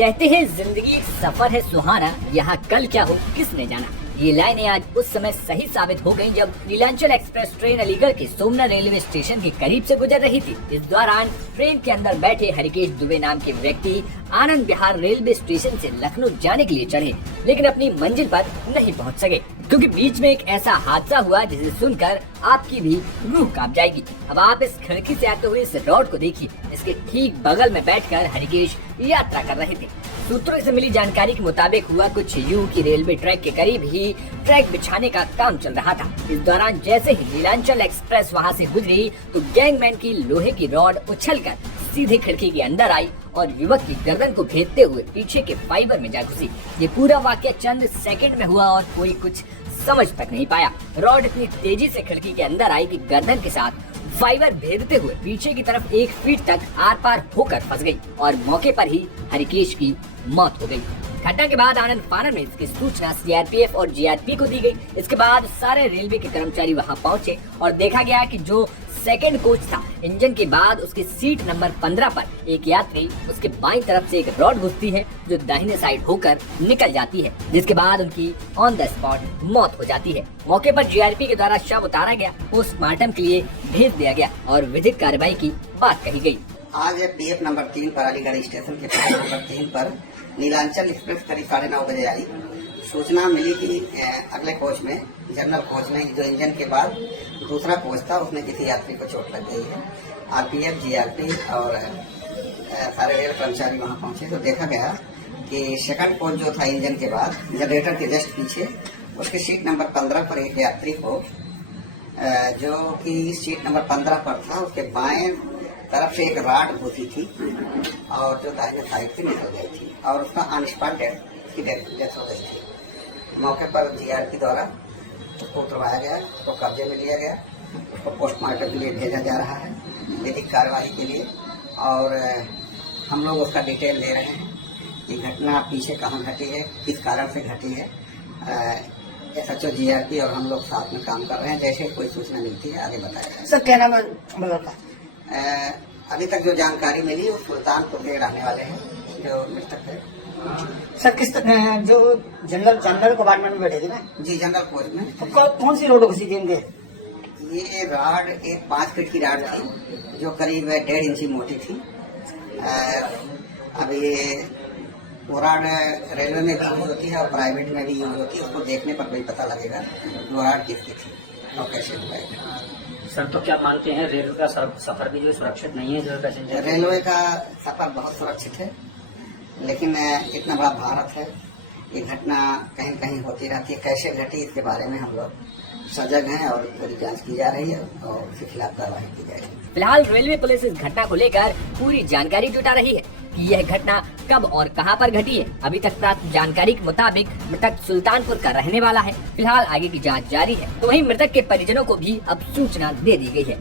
कहते हैं जिंदगी एक सफर है सुहाना, यहाँ कल क्या हो किसने जाना। ये लाइनें आज उस समय सही साबित हो गयी जब नीलांचल एक्सप्रेस ट्रेन अलीगढ़ के सोमना रेलवे स्टेशन के करीब से गुजर रही थी। इस दौरान ट्रेन के अंदर बैठे हरिकेश दुबे नाम के व्यक्ति आनंद विहार रेलवे स्टेशन से लखनऊ जाने के लिए चढ़े, लेकिन अपनी मंजिल पर नहीं पहुंच सके क्योंकि बीच में एक ऐसा हादसा हुआ जिसे सुनकर आपकी भी रूह कांप जाएगी। अब आप इस खिड़की से आते हुए इस रोड को देखिए। इसके ठीक बगल में बैठकर हरिकेश यात्रा कर रहे थे। सूत्रों से मिली जानकारी के मुताबिक हुआ कुछ यूं कि रेलवे ट्रैक के करीब ही ट्रैक बिछाने का काम चल रहा था। इस दौरान जैसे ही नीलांचल एक्सप्रेस वहां से गुजरी तो गैंगमैन की लोहे की रॉड उछलकर सीधे खिड़की के अंदर आई और युवक की गर्दन को भेदते हुए पीछे के फाइबर में जा घुसी। ये पूरा वाकया चंद सेकंड में हुआ और कोई कुछ समझ तक नहीं पाया। रॉड इतनी तेजी से खिड़की के अंदर आई कि गर्दन के साथ फाइबर भेदते हुए पीछे की तरफ 1 फीट तक आर पार होकर फंस गई और मौके पर ही हरिकेश की मौत हो गई। घटना के बाद आनंद फानन में इसकी सूचना सीआरपीएफ और जीआरपी को दी गई। इसके बाद सारे रेलवे के कर्मचारी वहां पहुंचे और देखा गया कि जो सेकंड कोच था, इंजन के बाद उसकी सीट नंबर 15 पर एक यात्री, उसके बाईं तरफ से एक रॉड घुसती है जो दाहिने साइड होकर निकल जाती है, जिसके बाद उनकी ऑन द स्पॉट मौत हो जाती है। मौके पर जीआरपी के द्वारा शव उतारा गया, पोस्टमार्टम के लिए भेज दिया गया और विधिक कार्रवाई की बात कही गयी। आज पीएफ नंबर 3 पर अलीगढ़ स्टेशन के पास नंबर 3 पर नीलांचल एक्सप्रेस करीब 9:30 बजे आई। सूचना मिली कि अगले कोच में, जनरल कोच में जो इंजन के बाद दूसरा कोच था, उसमें किसी यात्री को चोट लग गई है। आरपीएफ, जीआरपी और सारे रेल कर्मचारी वहां पहुंचे तो देखा गया कि सेकंड कोच जो था इंजन के बाद जनरेटर के जस्ट पीछे, उसकी सीट नंबर 15 पर एक यात्री को, जो कि सीट नंबर 15 पर था, उसके बाएं तरफ से एक राड घुसी थी और जो दाहिने साइड से निकल गई थी और उसका ऑन स्पॉट डेथ हो गई थी। मौके पर जीआरपी द्वारा उसको उतरवाया गया, उसको कब्जे में लिया गया, उसको पोस्टमार्टम के लिए भेजा जा रहा है विधिक कार्रवाई के लिए। और हम लोग उसका डिटेल ले रहे हैं कि घटना पीछे कहाँ घटी है, किस कारण से घटी है। एसएचओ, जीआरपी और हम लोग साथ में काम कर रहे हैं। जैसे कोई सूचना मिलती है आगे बताया। सर क्या नाम है? अभी तक जो जानकारी मिली वो सुल्तानपुर के रहने वाले हैं जो मृतक है। सर किस जो जनरल कंपार्टमेंट में बैठे थे ना? जी, जनरल कोच में। तो कौन सी रोड घुसी थी इनके? ये राड एक 5 फीट की राड थी जो करीब 1.5 इंची मोटी थी। अब ये वो राड रेलवे में भी यूज होती है और प्राइवेट में भी यूज होती है। उसको देखने पर भी पता लगेगा वो राड किसकी थी और कैसे हुआ है। सर तो क्या मानते हैं रेलवे का सफर भी जो सुरक्षित नहीं है, जो पैसेंजर? रेलवे का सफर बहुत सुरक्षित है, लेकिन इतना बड़ा भारत है, ये घटना कहीं कहीं होती रहती है। कैसे घटी इसके बारे में हम लोग सजग हैं और पूरी जांच की जा रही है और उसके खिलाफ कार्रवाई की जाएगी। फिलहाल रेलवे पुलिस इस घटना को लेकर पूरी जानकारी जुटा रही है कि यह घटना कब और कहां पर घटी है। अभी तक प्राप्त जानकारी के मुताबिक मृतक सुल्तानपुर का रहने वाला है। फिलहाल आगे की जांच जारी है, तो वहीं मृतक के परिजनों को भी अब सूचना दे दी गई है।